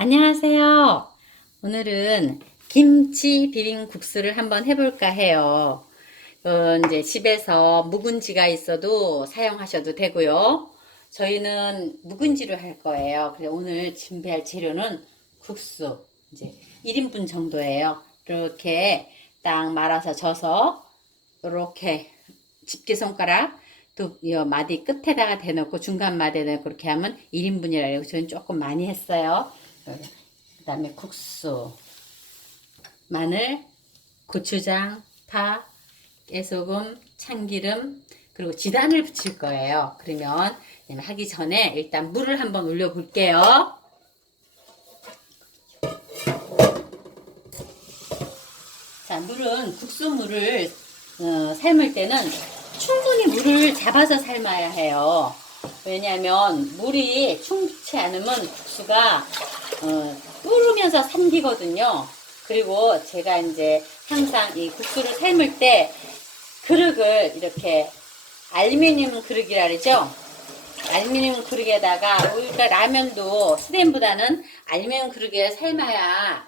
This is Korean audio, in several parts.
안녕하세요. 오늘은 김치 비빔국수를 한번 해볼까 해요. 이제 집에서 묵은지가 있어도 사용하셔도 되고요. 저희는 묵은지를 할 거예요. 그래서 오늘 준비할 재료는 국수, 이제 1인분 정도예요. 이렇게 딱 말아서 져서 이렇게 집게손가락 또 마디 끝에다가 대놓고 중간 마디에 대놓고 그렇게 하면 1인분이라고 저는 조금 많이 했어요. 그 다음에 국수, 마늘, 고추장, 파, 깨소금, 참기름, 그리고 지단을 붙일 거예요. 그러면 하기 전에 일단 물을 한번 올려 볼게요. 자, 물은 국수물을 삶을 때는 충분히 물을 잡아서 삶아야 해요. 왜냐하면 물이 충분치 않으면 국수가 뿌르면서 삼기거든요. 그리고 제가 이제 항상 이 국수를 삶을 때 그릇을 이렇게 알루미늄 그릇이라 그러죠. 알루미늄 그릇에다가 우리가 라면도 스텐보다는 알루미늄 그릇에 삶아야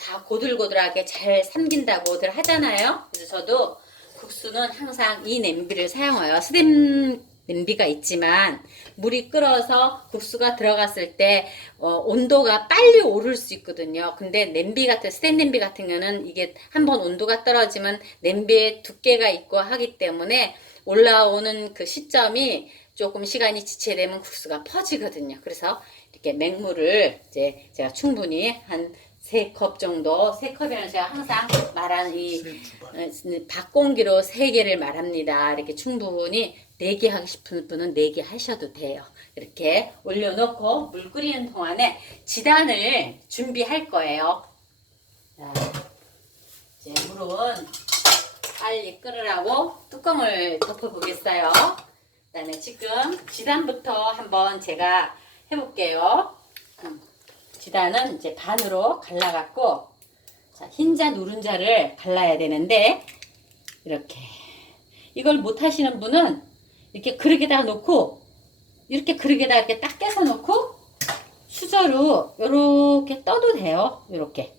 다 고들고들하게 잘 삼긴다고들 하잖아요. 그래서 저도 국수는 항상 이 냄비를 사용해요. 스텐 냄비가 있지만 물이 끓어서 국수가 들어갔을 때 온도가 빨리 오를 수 있거든요. 근데 냄비 같은 스텐 냄비 같은 경우는 이게 한번 온도가 떨어지면 냄비에 두께가 있고 하기 때문에 올라오는 그 시점이 조금 시간이 지체되면 국수가 퍼지거든요. 그래서 이렇게 맹물을 이제 제가 충분히 한 3컵 정도, 3컵이라는 제가 항상 말하는 이 박공기로 3개를 말합니다. 이렇게 충분히 4개 하고 싶은 분은 4개 하셔도 돼요. 이렇게 올려놓고 물 끓이는 동안에 지단을 준비할 거예요. 자, 이제 물은 빨리 끓으라고 뚜껑을 덮어보겠어요. 그 다음에 지금 지단부터 한번 제가 해볼게요. 지단은 이제 반으로 갈라갖고, 자, 흰자, 누른자를 갈라야 되는데, 이렇게. 이걸 못 하시는 분은 이렇게 그릇에다가 놓고, 이렇게 그릇에다가 이렇게 딱 깨서 놓고, 수저로 이렇게 떠도 돼요. 이렇게.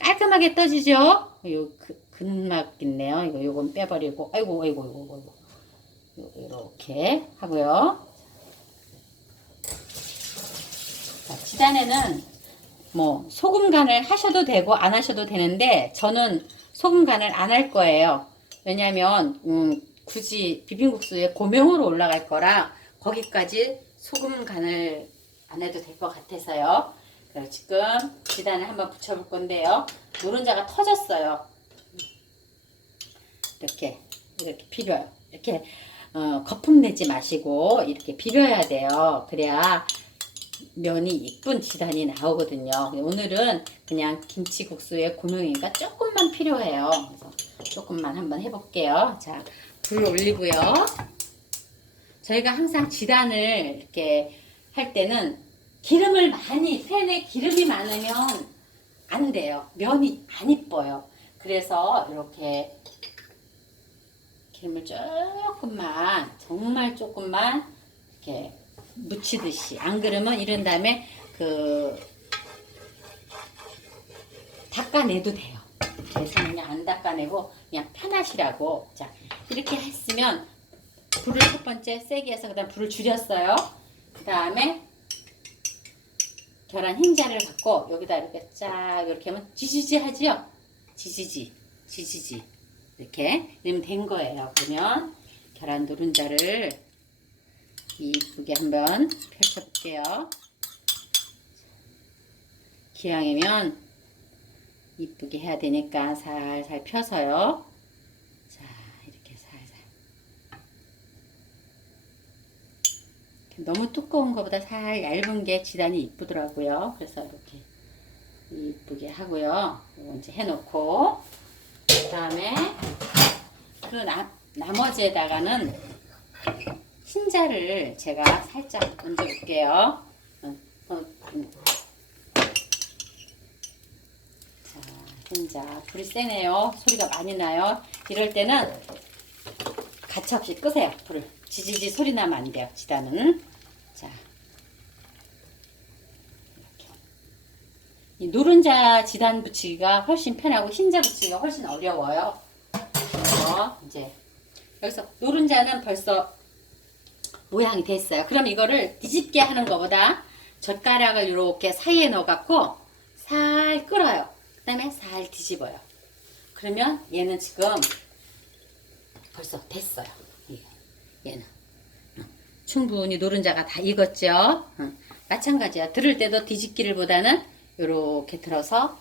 깔끔하게 떠지죠? 요, 근막 있네요. 요건 빼버리고, 아이고. 이렇게 하고요. 자, 지단에는 뭐 소금 간을 하셔도 되고 안 하셔도 되는데 저는 소금 간을 안 할 거예요. 왜냐면 굳이 비빔국수에 고명으로 올라갈 거라 거기까지 소금 간을 안 해도 될 것 같아서요. 그래서 지금 지단을 한번 붙여볼 건데요. 노른자가 터졌어요. 이렇게 비벼요. 이렇게 거품 내지 마시고 이렇게 비벼야 돼요. 그래야 면이 이쁜 지단이 나오거든요. 오늘은 그냥 김치국수에 고명이니까 조금만 필요해요. 그래서 조금만 한번 해볼게요. 자, 불을 올리고요. 저희가 항상 지단을 이렇게 할 때는 기름을 많이, 팬에 기름이 많으면 안 돼요. 면이 안 이뻐요. 그래서 이렇게 기름을 조금만, 정말 조금만 이렇게 묻히듯이. 안 그러면 이런 다음에 닦아내도 돼요. 그래서 그냥 안 닦아내고 그냥 편하시라고. 자, 이렇게 했으면 불을 첫 번째 세게 해서 그다음 불을 줄였어요. 그 다음에 계란 흰자를 갖고 여기다 이렇게 쫙 이렇게 하면 지지지 하지요. 지지지 이렇게 넣으면 된 거예요. 그러면 계란 노른자를 이쁘게 한번 펼쳐볼게요. 기왕이면 이쁘게 해야 되니까 살살 펴서요. 자, 이렇게 살살. 너무 두꺼운 것보다 살 얇은 게 지단이 이쁘더라고요. 그래서 이렇게 이쁘게 하고요. 이거 이제 해놓고 그 다음에 그 나머지에다가는 흰자를 제가 살짝 얹어 볼게요. 자, 흰자. 불이 세네요. 소리가 많이 나요. 이럴 때는 가차없이 끄세요. 불을. 지지지 소리 나면 안 돼요. 지단은. 자, 이 노른자 지단 붙이기가 훨씬 편하고 흰자 붙이기가 훨씬 어려워요. 그래서 이제 여기서 노른자는 벌써 모양이 됐어요. 그럼 이거를 뒤집게 하는 것보다 젓가락을 이렇게 사이에 넣어갖고 살 끓어요. 그 다음에 살 뒤집어요. 그러면 얘는 지금 벌써 됐어요. 얘는 충분히 노른자가 다 익었죠. 마찬가지야. 들을 때도 뒤집기를 보다는 이렇게 들어서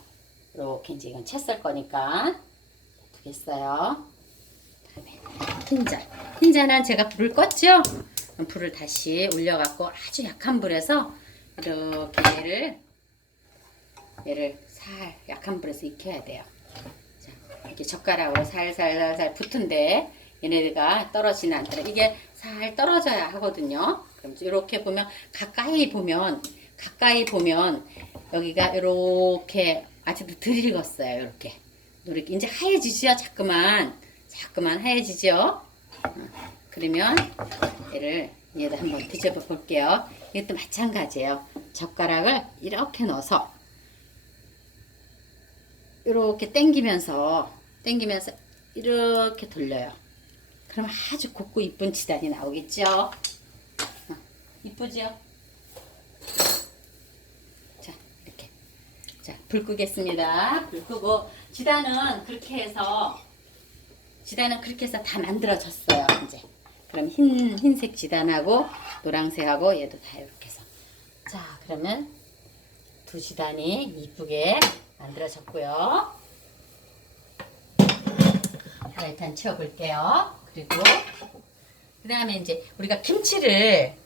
이렇게 이제 이건 채 썰 거니까 되겠어요. 그다음에 흰자는 제가 불을 껐죠. 불을 다시 올려갖고 아주 약한 불에서 이렇게 얘를 살 약한 불에서 익혀야 돼요. 자, 이렇게 젓가락으로 살살살 붙은데 얘네가 떨어지는 않도록 이게 살 떨어져야 하거든요. 그럼 이렇게 보면 가까이 보면 여기가 이렇게 아직도 덜 익었어요. 이렇게 이제 하얘지죠. 자꾸만 하얘지죠. 그러면 얘를 한번 뒤집어 볼게요. 이것도 마찬가지예요. 젓가락을 이렇게 넣어서 이렇게 당기면서 이렇게 돌려요. 그럼 아주 곱고 이쁜 지단이 나오겠죠. 이쁘죠? 자, 이렇게. 자, 불 끄겠습니다. 불 끄고 지단은 그렇게 해서 다 만들어졌어요. 이제. 그럼 흰색 지단하고 노란색하고 얘도 다 이렇게 해서. 자, 그러면 두 지단이 이쁘게 만들어졌고요. 프라이팬 채워볼게요. 그리고 그 다음에 이제 우리가 김치를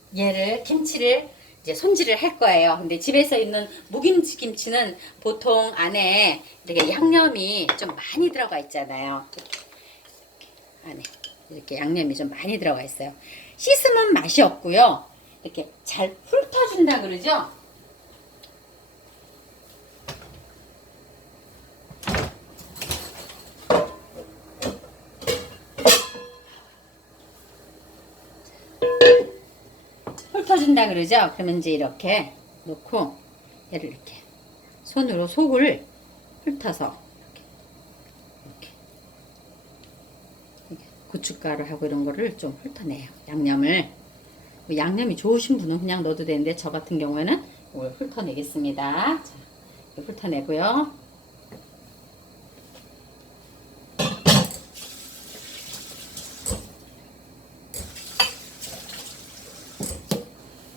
이제 손질을 할 거예요. 근데 집에서 있는 무김치 김치는 보통 안에 이렇게 양념이 좀 많이 들어가 있잖아요. 안에 이렇게 양념이 좀 많이 들어가 있어요. 씻으면 맛이 없고요. 이렇게 잘 훑어준다 그러죠. 훑어준다 그러죠. 그러면 이제 이렇게 놓고 얘를 이렇게 손으로 속을 훑어서 이렇게 고춧가루하고 이런 거를 좀 훑어내요. 양념을. 양념이 좋으신 분은 그냥 넣어도 되는데 저 같은 경우에는 이걸 훑어내겠습니다. 자, 이렇게 훑어내고요.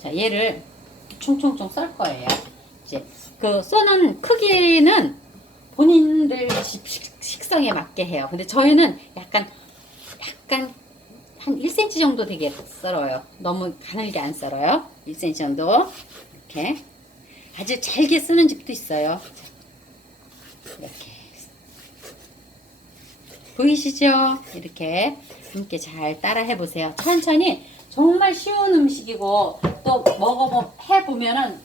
자, 얘를 총총총 썰 거예요. 이제 그 써는 크기는 본인들 집 식성에 맞게 해요. 근데 저희는 약간 한 1cm 정도 되게 썰어요. 너무 가늘게 안 썰어요. 1cm 정도. 이렇게. 아주 잘게 쓰는 집도 있어요. 이렇게. 보이시죠? 이렇게 함께 잘 따라 해보세요. 천천히. 정말 쉬운 음식이고 또 해보면은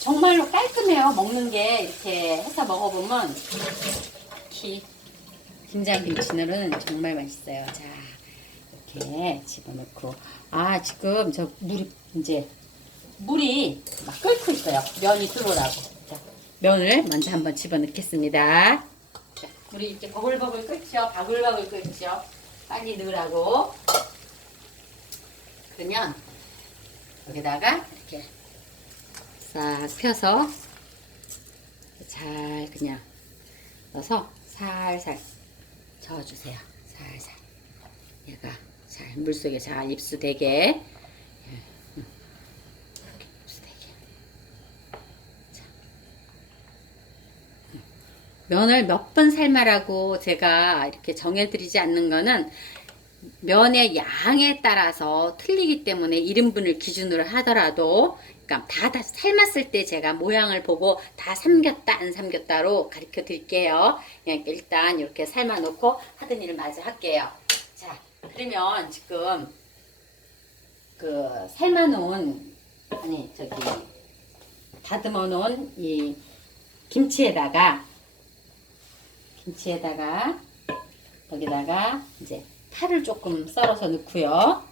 정말로 깔끔해요. 먹는 게 이렇게 해서 먹어보면 특히 김장김치는 정말 맛있어요. 자, 이렇게 집어넣고 지금 저 물이 막 끓고 있어요. 면이 들어오라고. 자, 면을 먼저 한번 집어넣겠습니다. 자, 물이 이렇게 버글버글 끓죠. 바글바글 끓죠. 빨리 넣으라고. 그러면 여기다가 이렇게 싹 펴서 잘 그냥 넣어서 살살 저어주세요. 살살. 얘가 잘 물속에 잘 입수되게. 이렇게 입수되게. 자. 면을 몇 번 삶아라고 제가 이렇게 정해드리지 않는 거는 면의 양에 따라서 틀리기 때문에 1인분을 기준으로 하더라도 그러니까 다 삶았을 때 제가 모양을 보고 다 삶겼다 안 삶겼다로 가르쳐 드릴게요. 그냥 일단 이렇게 삶아 놓고 하던 일을 마저 할게요. 자, 그러면 지금 그 삶아 놓은 다듬어 놓은 이 김치에다가 여기다가 이제 파를 조금 썰어서 넣고요.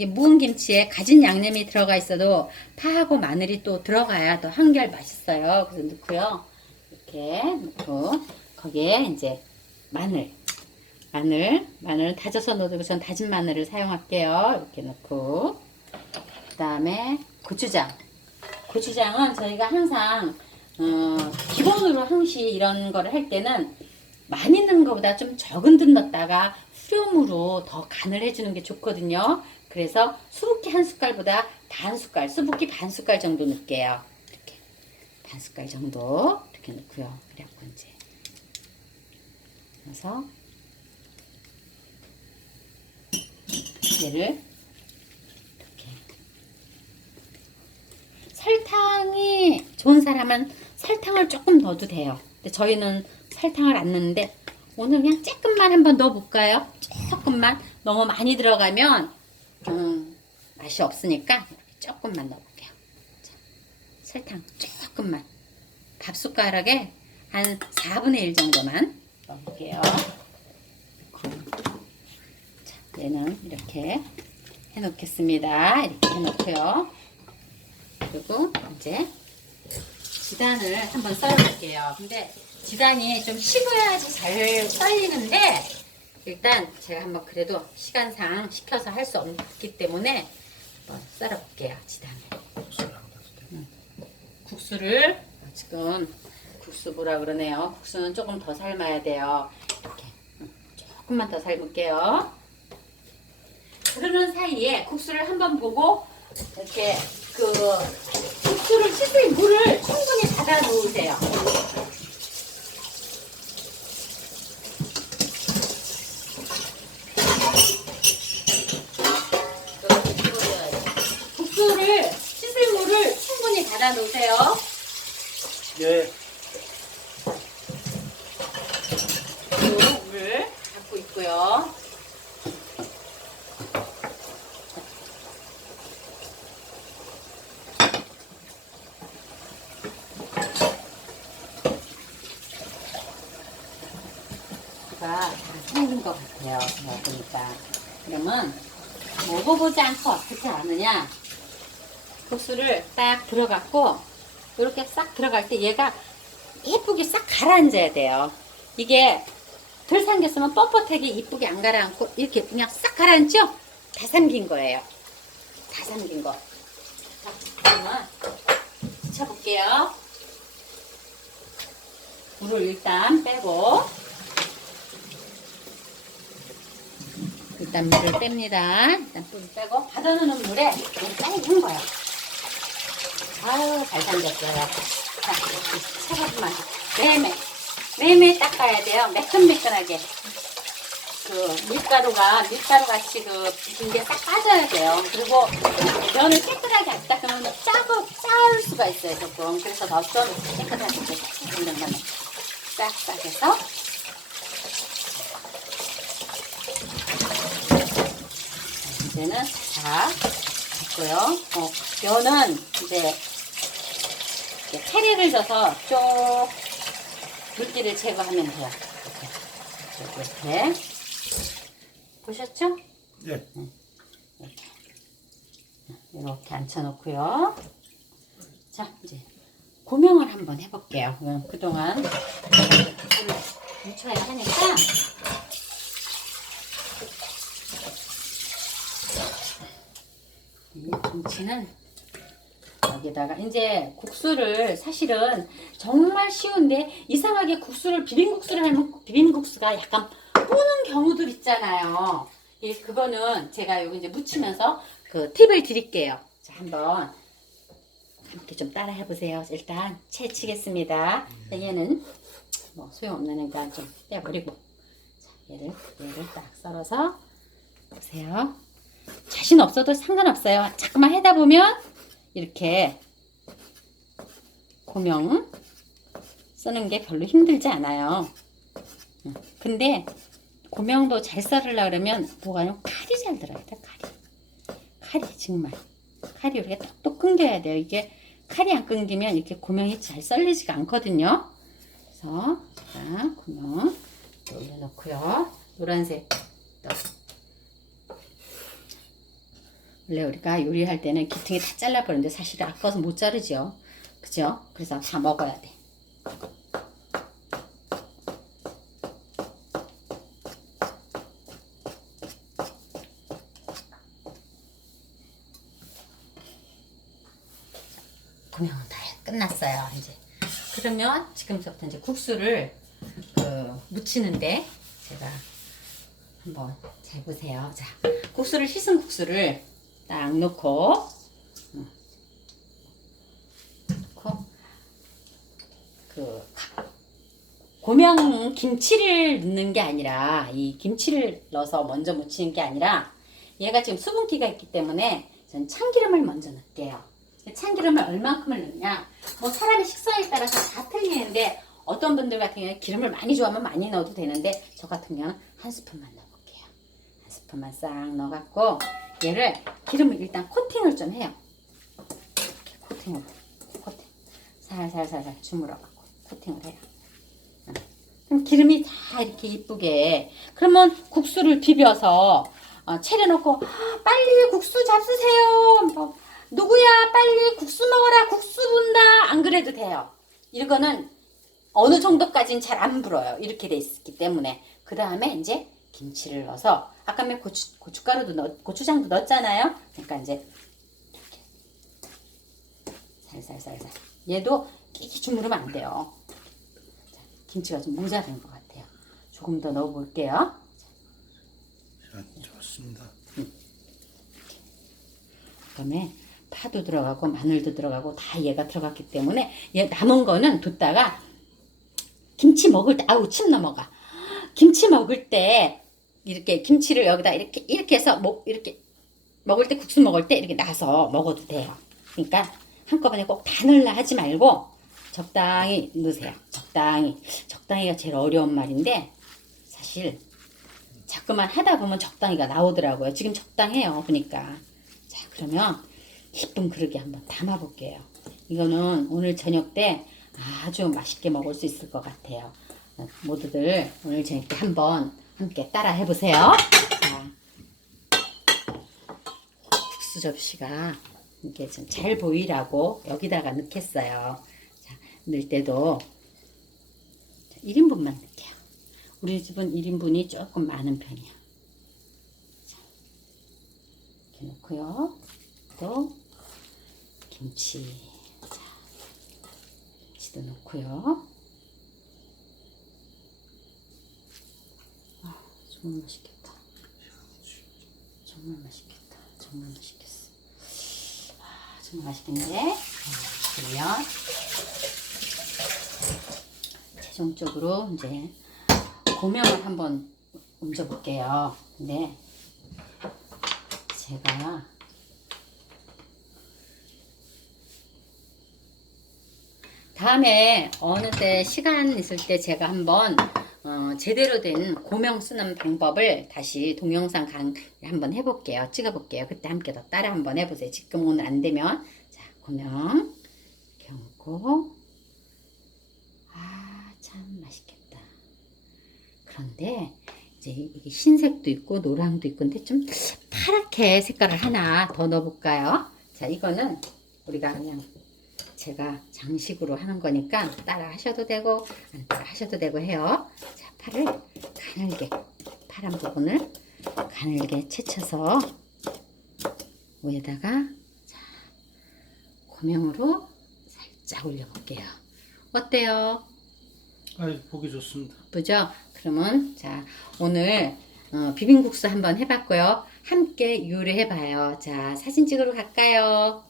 이게 묵은 김치에 가진 양념이 들어가 있어도 파하고 마늘이 또 들어가야 더 한결 맛있어요. 그래서 넣고요. 이렇게 넣고 거기에 이제 마늘 다져서 넣어도 전 다진 마늘을 사용할게요. 이렇게 넣고 그 다음에 고추장은 저희가 항상 기본으로 항시 이런 거를 할 때는 많이 넣는 것보다 좀 적은 듯 넣었다가 후렴으로 더 간을 해주는 게 좋거든요. 그래서 수북히 한 숟갈보다 수북히 반 숟갈 정도 넣을게요. 이렇게 반 숟갈 정도 이렇게 넣고요. 그래갖고 이제 넣어서 얘를 이렇게 설탕이 좋은 사람은 설탕을 조금 넣어도 돼요. 근데 저희는 설탕을 안 넣는데 오늘 그냥 조금만 한번 넣어볼까요? 조금만. 너무 많이 들어가면 맛이 없으니까 조금만 넣어볼게요. 자, 설탕 조금만. 밥숟가락에 한 4분의 1 정도만 넣어볼게요. 자, 얘는 이렇게 해놓겠습니다. 이렇게 해놓고요. 그리고 이제 지단을 한번 썰어볼게요. 근데 지단이 좀 식어야지 잘 썰리는데 일단 제가 한번 그래도 시간상 식혀서 할 수 없기 때문에 한번 썰어볼게요. 지단을. 국수를 지금 국수 뭐라 그러네요. 국수는 조금 더 삶아야 돼요. 이렇게 조금만 더 삶을게요. 그러는 사이에 국수를 한번 보고 이렇게 그 국수를 씻을 물을 충분히 받아 놓으세요. 국수를 씻을 물을 충분히 받아 놓으세요. 예. 물 갖고 있고요. 다 생긴 것 같아요. 먹으니까. 그러면 먹어보지 않고 어떻게 아느냐? 국수를 딱 들어갔고 이렇게 싹 들어갈 때 얘가 예쁘게 싹 가라앉아야 돼요. 이게 덜 삼겼으면 뻣뻣하게 이쁘게 안 가라앉고 이렇게 그냥 싹 가라앉죠? 다 삼긴 거예요. 다 삼긴 거. 자, 그러면 쳐볼게요. 물을 일단 빼고 일단 물을 뺍니다. 일단 물을 빼고 받아놓는 물에 물을 빼는 거예요. 아유 잘 잠겼어요. 자, 차가지만 매매 닦아야 돼요. 매끈매끈하게. 그 밀가루 같이 그 비린 게 싹 빠져야 돼요. 그리고 면을 깨끗하게 안 닦으면 짜올 수가 있어요. 조금. 그래서 더 좀 깨끗하게 이렇게 싹싹 해서 이제는 다 됐고요. 면은 이제 캐리를 져서 쭉 물기를 제거하면 돼요. 이렇게 보셨죠? 예. 이렇게 앉혀놓고요. 자 이제 고명을 한번 해볼게요. 그동안 물을 묻혀야 하니까 이 김치는 여기다가 이제 국수를 사실은 정말 쉬운데 이상하게 비빔국수를 하면 비빔국수가 약간 뿌는 경우들 있잖아요. 그거는 제가 여기 이제 묻히면서 그 팁을 드릴게요. 자, 한번 함께 좀 따라 해보세요. 일단 채 치겠습니다. 얘는 뭐 소용없으니까 좀 떼어버리고 자, 얘를 딱 썰어서 보세요. 자신 없어도 상관없어요. 자꾸만 하다 보면 이렇게 고명 쓰는 게 별로 힘들지 않아요. 근데 고명도 잘 썰으려고 그러면 뭐가요? 칼이 잘 들어야 돼. 칼이 정말 칼이 이렇게 톡톡 끊겨야 돼요. 이게 칼이 안 끊기면 이렇게 고명이 잘 썰리지가 않거든요. 그래서 자, 고명 올려놓고요. 노란색 원래 우리가 요리할 때는 귀퉁이 다 잘라버리는데 사실 아까워서 못 자르죠. 그죠? 그래서 다 먹어야 돼. 그러면 다 끝났어요. 이제 그러면 지금부터 이제 국수를 무치는데 제가 한번 재보세요. 자, 국수를 씻은 국수를 딱 넣고 고명 김치를 넣는 게 아니라 이 김치를 넣어서 먼저 무치는 게 아니라 얘가 지금 수분기가 있기 때문에 전 참기름을 먼저 넣을게요. 참기름을 얼만큼을 넣냐 뭐 사람의 식성에 따라서 다 틀리는데 어떤 분들 같은 경우에 기름을 많이 좋아하면 많이 넣어도 되는데 저 같은 경우는 한 스푼만 넣어볼게요. 한 스푼만 싹 넣어갖고 얘를 기름을 일단 코팅을 좀 해요. 이렇게 코팅 살살살살 주물러갖고 코팅을 해요. 그럼 기름이 다 이렇게 이쁘게 그러면 국수를 비벼서 차려놓고 빨리 국수 잡수세요. 뭐, 누구야 빨리 국수 먹어라 국수 분다 안 그래도 돼요. 이거는 어느 정도까지는 잘 안 불어요. 이렇게 돼 있기 때문에 그 다음에 이제 김치를 넣어서 아까 면 고춧가루도 고추장도 넣었잖아요. 그러니까 이제 이렇게 살살살살 얘도 끼기 주무르면 안 돼요. 자, 김치가 좀 모자란 것 같아요. 조금 더 넣어볼게요. 자, 좋습니다. 그다음에 파도 들어가고 마늘도 들어가고 다 얘가 들어갔기 때문에 얘 남은 거는 뒀다가 김치 먹을 때 아우 침 넘어가. 김치 먹을 때 이렇게 김치를 여기다 이렇게 해서 이렇게 먹을 때 국수 먹을 때 이렇게 놔서 먹어도 돼요. 그러니까 한꺼번에 꼭 다 넣으려 하지 말고 적당히 넣으세요. 적당히가 제일 어려운 말인데 사실 자꾸만 하다 보면 적당히가 나오더라고요. 지금 적당해요. 그러니까 자 그러면 이쁜 그릇에 한번 담아 볼게요. 이거는 오늘 저녁 때 아주 맛있게 먹을 수 있을 것 같아요. 모두들 오늘 저녁 때 한번 함께 따라 해보세요. 자, 국수 접시가 이게 좀 잘 보이라고 여기다가 넣겠어요. 자, 넣을 때도 1인분만 넣을게요. 우리 집은 1인분이 조금 많은 편이야. 자, 이렇게 넣고요. 또 김치. 자, 김치도 넣고요. 정말 맛있겠다. 정말 맛있겠다. 정말 맛있겠어. 정말 맛있겠는데? 그러면 최종적으로 이제 고명을 한번 옮겨볼게요. 근데 제가 다음에 어느 때 시간 있을 때 제가 한번 제대로 된 고명 쓰는 방법을 다시 동영상 한번 해볼게요. 찍어볼게요. 그때 함께 더 따라 한번 해보세요. 지금 오늘 안 되면 자 고명 이렇게 얹고 참 맛있겠다. 그런데 이제 이게 흰색도 있고 노랑도 있고 근데 좀 파랗게 색깔을 하나 더 넣어볼까요? 자 이거는 우리가 그냥 제가 장식으로 하는 거니까 따라 하셔도 되고 안 따라 하셔도 되고 해요. 자, 파를 가늘게 파란 부분을 가늘게 채쳐서 위에다가 자, 고명으로 살짝 올려볼게요. 어때요? 보기 좋습니다. 예쁘죠? 그러면 자 오늘 비빔국수 한번 해봤고요. 함께 요리해봐요. 자 사진 찍으러 갈까요?